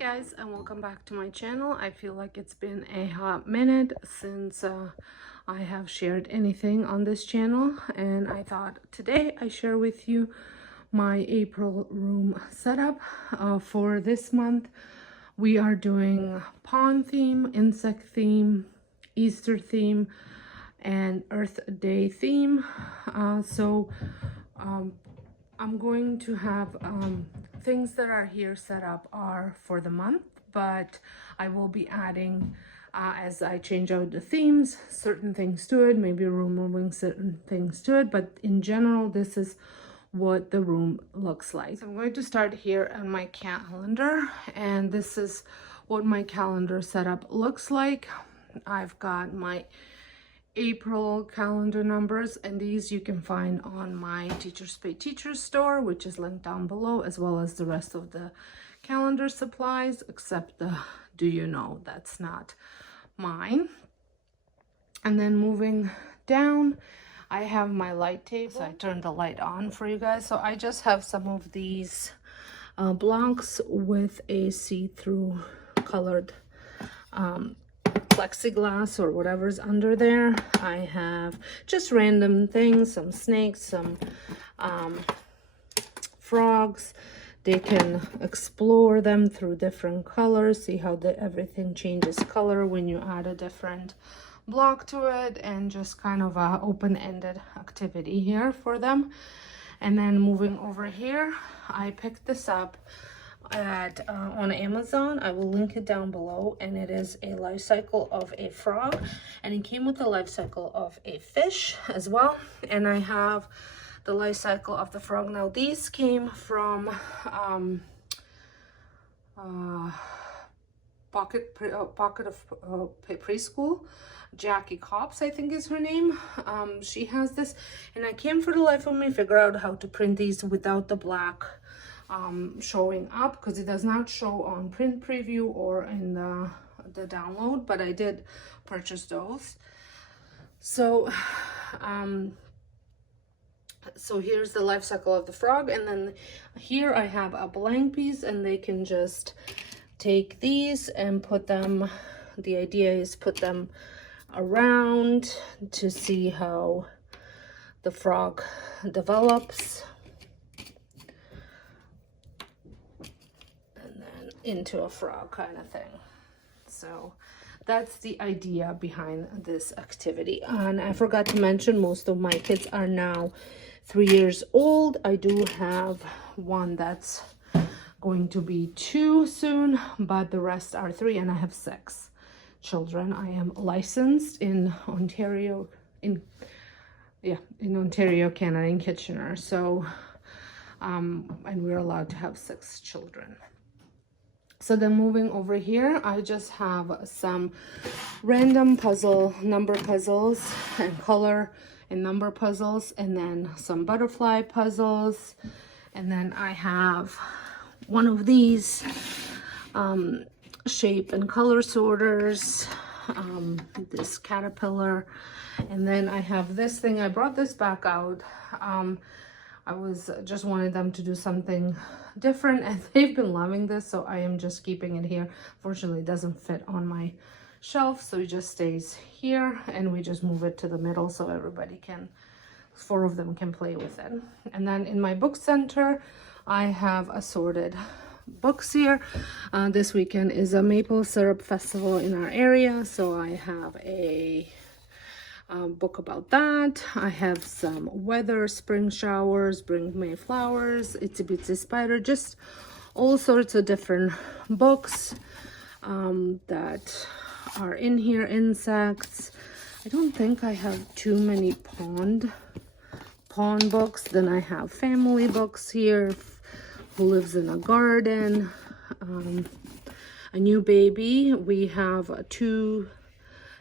guys, and welcome back to my channel. I feel like it's been a hot minute since I have shared anything on this channel, and I thought today I share with you my April room setup. For this month we are doing pond theme, insect theme, Easter theme, and Earth Day theme. I'm going to have things that are here set up are for the month, but I will be adding as I change out the themes, certain things to it, maybe removing certain things to it, but in general this is what the room looks like. So I'm going to start here on my calendar, and this is what my calendar setup looks like. I've got my April calendar numbers, and these you can find on my Teachers Pay Teachers store, which is linked down below, as well as the rest of the calendar supplies, except the do you know, that's not mine. And then moving down, I have my light table. So I turned the light on for you guys. So I just have some of these blocks with a see-through colored plexiglass or whatever's under there. I have just random things, some snakes, some frogs. They can explore them through different colors, see how everything changes color when you add a different block to it, and just kind of a open-ended activity here for them. And then moving over here, I picked this up at on Amazon. I will link it down below, and it is a life cycle of a frog, and it came with the life cycle of a fish as well. And I have the life cycle of the frog. Now these came from Pocket of Preschool. Jackie Cops, I think is her name. She has this, and I can't for the life of me figure out how to print these without the black showing up, because it does not show on print preview or in the download, but I did purchase those. So here's the life cycle of the frog, and then here I have a blank piece, and they can just take these and put them, the idea is put them around to see how the frog develops, and then into a frog kind of thing. So that's the idea behind this activity. And I forgot to mention, most of my kids are now 3 years old. I do have one that's going to be 2 soon, but the rest are 3, and I have 6 children. I am licensed in Ontario, in Ontario, Canada, in Kitchener. So and we're allowed to have 6 children. So then moving over here, I just have some random number puzzles and color and number puzzles, and then some butterfly puzzles, and then I have one of these shape and color sorters, this caterpillar, and then I have this thing. I brought this back out. I was just wanted them to do something different, and they've been loving this, so I am just keeping it here. Fortunately, it doesn't fit on my shelf, so it just stays here, and we just move it to the middle so everybody can, 4 of them can play with it. And then in my book center, I have assorted books here. This weekend is a maple syrup festival in our area, so I have a book about that. I have some weather, spring showers, bring May flowers, Itsy Bitsy Spider, just all sorts of different books that are in here. Insects. I don't think I have too many pond books. Then I have family books here. Who lives in a garden, a new baby. We have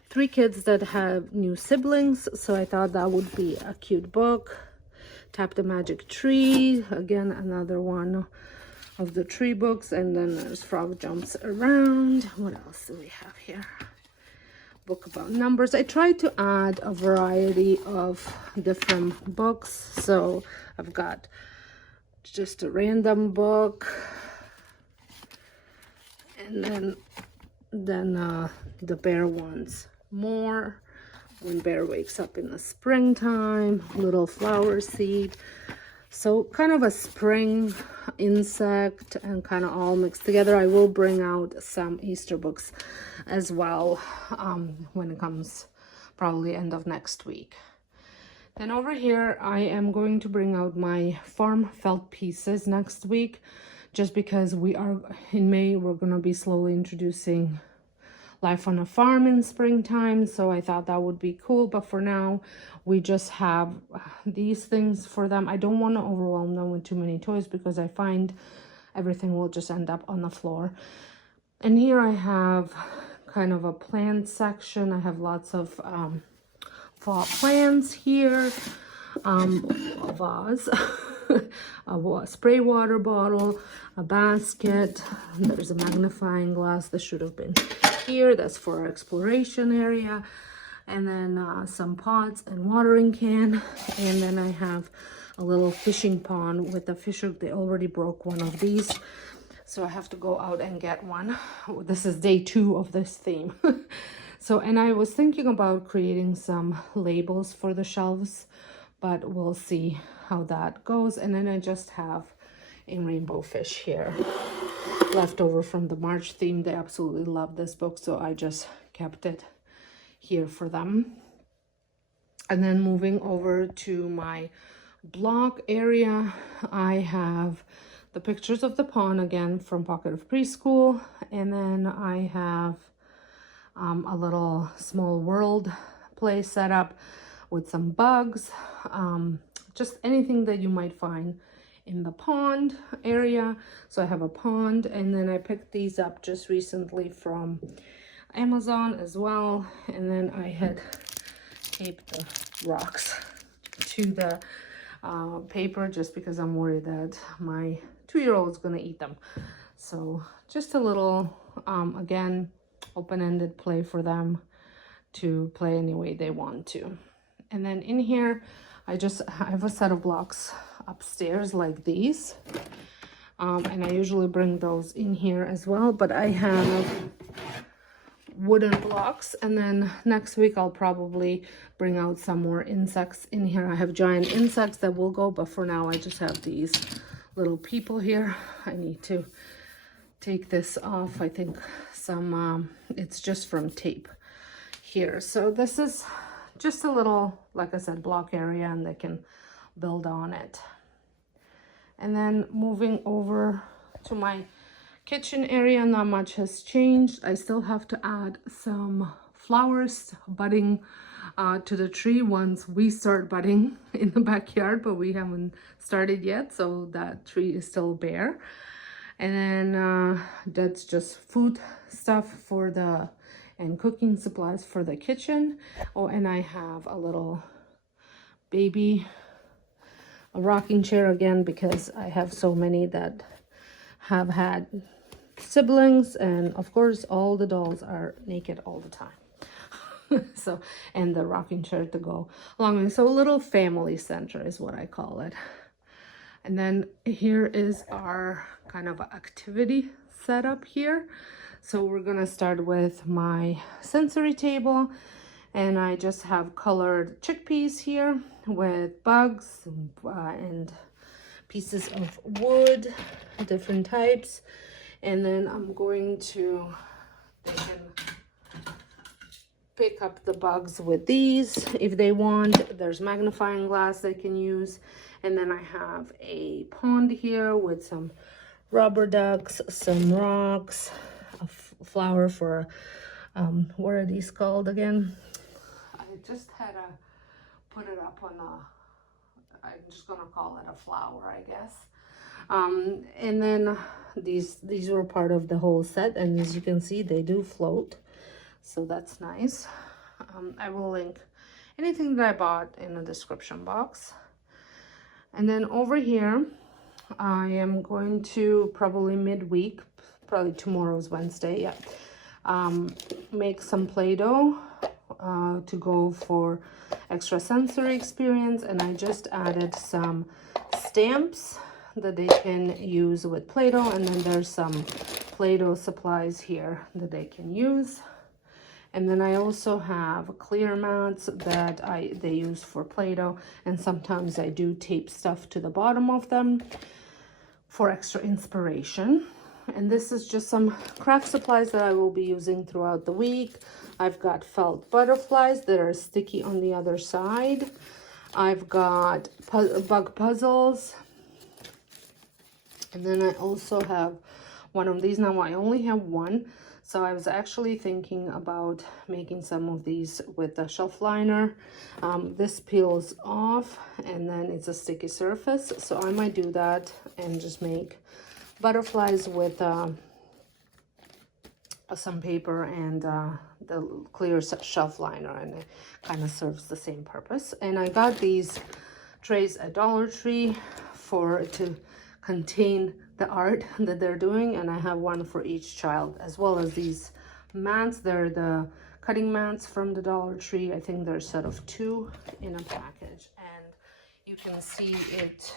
3 kids that have new siblings, so I thought that would be a cute book. Tap the Magic Tree, again another one of the tree books. And then there's Frog Jumps Around. What else do we have here? Book about numbers. I tried to add a variety of different books, so I've got just a random book, And then the bear wants more. When bear wakes up in the springtime, little flower seed. So kind of a spring insect and kind of all mixed together. I will bring out some Easter books as well when it comes probably end of next week. Then over here, I am going to bring out my farm felt pieces next week, just because we are in May, we're going to be slowly introducing life on a farm in springtime. So I thought that would be cool. But for now, we just have these things for them. I don't want to overwhelm them with too many toys because I find everything will just end up on the floor. And here I have kind of a plant section. I have lots of fall plants here, a vase, a spray water bottle, a basket. There's a magnifying glass that should have been here. That's for our exploration area. And then some pots and watering can. And then I have a little fishing pond with a fish hook. They already broke one of these, so I have to go out and get one. This is day 2 of this theme. So, and I was thinking about creating some labels for the shelves, but we'll see how that goes. And then I just have a rainbow fish here, left over from the March theme. They absolutely love this book, so I just kept it here for them. And then moving over to my block area, I have the pictures of the pond again from Pocket of Preschool, and then I have a little small world play set up with some bugs, just anything that you might find in the pond area. So I have a pond, and then I picked these up just recently from Amazon as well. And then I had taped the rocks to the paper just because I'm worried that my 2-year-old is going to eat them. So just a little, again, open-ended play for them to play any way they want to. And then in here, I have a set of blocks upstairs like these. And I usually bring those in here as well, but I have wooden blocks. And then next week, I'll probably bring out some more insects in here. I have giant insects that will go, but for now, I just have these little people here. I need to take this off. I think some, it's just from tape here. So this is just a little, like I said, block area, and they can build on it. And then moving over to my kitchen area, not much has changed. I still have to add some flowers budding to the tree once we start budding in the backyard, but we haven't started yet, so that tree is still bare. And then that's just food stuff for the, and cooking supplies for the kitchen. Oh, and I have a little baby, a rocking chair again, because I have so many that have had siblings, and of course all the dolls are naked all the time. So, and the rocking chair to go along with. So a little family center is what I call it. And then here is our kind of activity setup here. So we're gonna start with my sensory table, and I just have colored chickpeas here with bugs and pieces of wood, different types. And then I'm going to, they can pick up the bugs with these if they want. There's magnifying glass they can use. And then I have a pond here with some rubber ducks, some rocks, a flower for, what are these called again? I just had to put it up on the, I'm just gonna call it a flower, I guess. And then these were part of the whole set, and as you can see, they do float, so that's nice. I will link anything that I bought in the description box. And then over here, I am going to probably midweek, probably tomorrow's Wednesday, yeah, make some Play-Doh to go for extra sensory experience. And I just added some stamps that they can use with Play-Doh, and then there's some Play-Doh supplies here that they can use. And then I also have clear mats that they use for Play-Doh, and sometimes I do tape stuff to the bottom of them for extra inspiration. And this is just some craft supplies that I will be using throughout the week. I've got felt butterflies that are sticky on the other side. I've got bug puzzles. And then I also have one of these. Now I only have one, so I was actually thinking about making some of these with a shelf liner. This peels off and then it's a sticky surface, so I might do that and just make butterflies with some paper and the clear shelf liner, and it kind of serves the same purpose. And I got these trays at Dollar Tree to contain the art that they're doing, and I have one for each child, as well as these mats. They're the cutting mats from the Dollar Tree. I think there's sort of 2 in a package, and you can see it,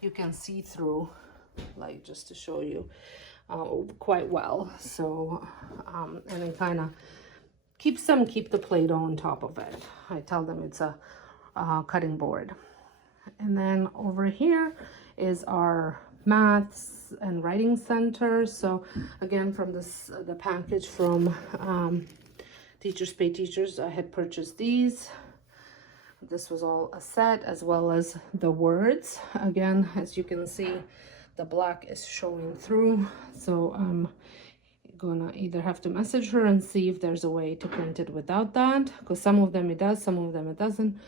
you can see through, like, just to show you quite well. So and it kind of keep the Play-Doh on top of it. I tell them it's a cutting board. And then over here is our maths and writing center. So again, from the package from Teachers Pay Teachers, I had purchased these. This was all a set, as well as the words. Again, as you can see, the black is showing through, so I'm gonna either have to message her and see if there's a way to print it without that, because some of them it does, some of them it doesn't,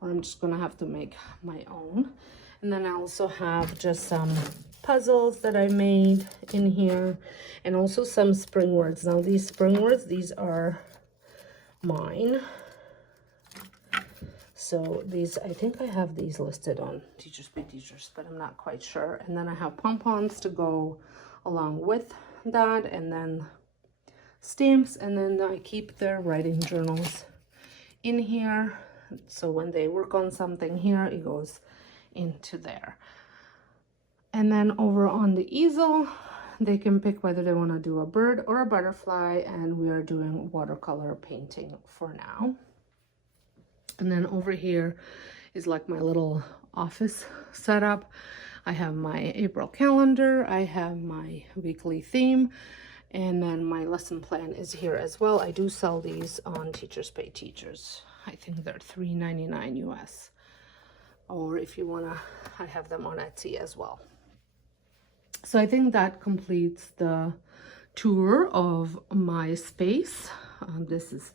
or I'm just gonna have to make my own. And then I also have just some puzzles that I made in here, and also some spring words. Now these spring words, these are mine. So these, I think I have these listed on Teachers Pay Teachers, but I'm not quite sure. And then I have pom-poms to go along with that, and then stamps, and then I keep their writing journals in here. So when they work on something here, it goes into there. And then over on the easel, they can pick whether they want to do a bird or a butterfly, and we are doing watercolor painting for now. And then over here is like my little office setup. I have my April calendar, I have my weekly theme, and then my lesson plan is here as well. I do sell these on Teachers Pay Teachers. I think they're $3.99 US. Or if you wanna, I have them on Etsy as well. So I think that completes the tour of my space. This is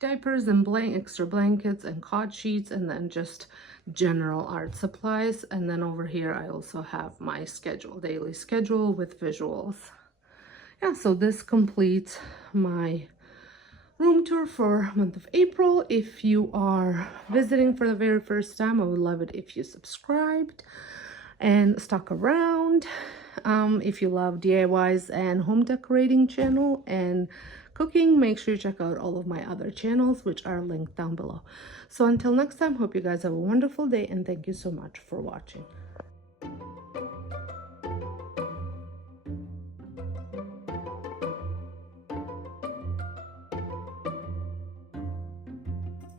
diapers and extra blankets and cot sheets, and then just general art supplies. And then over here I also have my daily schedule with visuals. Yeah, so this completes my room tour for month of April. If you are visiting for the very first time, I would love it if you subscribed and stuck around. If you love DIYs and home decorating channel and cooking, make sure you check out all of my other channels, which are linked down below. So until next time, hope you guys have a wonderful day, and thank you so much for watching.